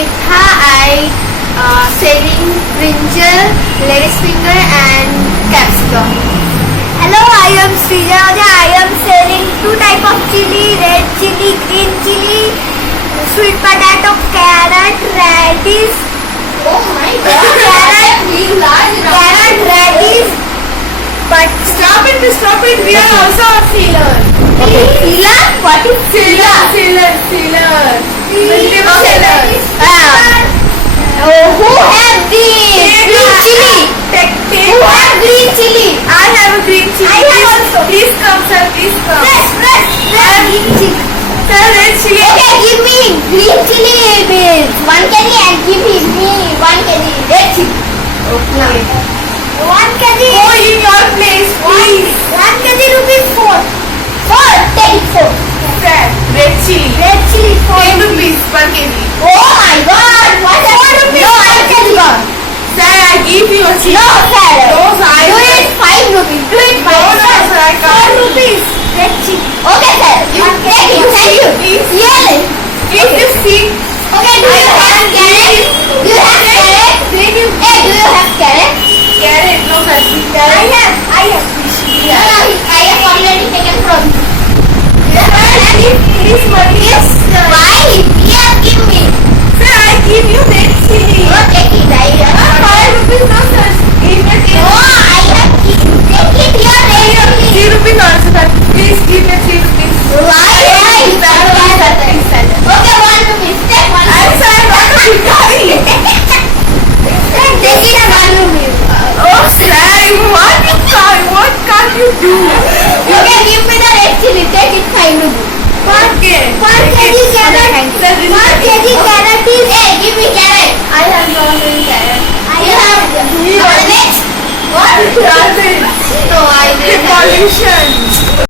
Megha. I selling brinjal, lettuce finger and capsicum. Hello, I am Srijan. I am selling two type of chili, red chili, green chili, sweet potato, carrot, radish. Oh my god. Carrot, radish. But Stop it. We are also a sealer. okay. Sealer? What is Sealer. Vegetable sealer. Oh, who have green chili? Who have green chili? I have a green chili. I have also. Please come, sir. Please come. Fresh green chili. Sir, red chili. Okay, give me green chili means 1 kg and give me 1 kg red chili. Okay. 1 kg. Go in your place, please. 1 kg rupees 4. 4. Take it 4. Sir, red chili. Red chili 4 10 rupees per kg. Oh my god. What 4 rupees? No, I can go. Sir, I give you a chili. No, sir. No, sir. Do it 5 rupees. Do it 5. No, sir, I can't. 4 rupees. Red chili. Okay, sir. You take it. Thank you. please. Yes. Please, you see. Okay, do you have carrot? Do you have carrot? Hey, do you have carrot? Carrot, no, sir. I have. No, I have already taken from you. Please, money. Yes. Why? Here, give me. Sir, I give you red chili. No, take it. I have. 5 rupees, no, sir. Give me 10. No, I have. Take it here, red chili. 3 rupees also, sir. Please give me 3 rupees. Why? Please, sir. Please, sir. Okay, 1 rupees. Take 1 I'm rupees. sorry, not a bhikari. Take it 1 rupees. Oh, sir, what can't you do? Okay, give me the red chili. Take it 5 rupees. Okay. 1 kg carrot. Sir, this is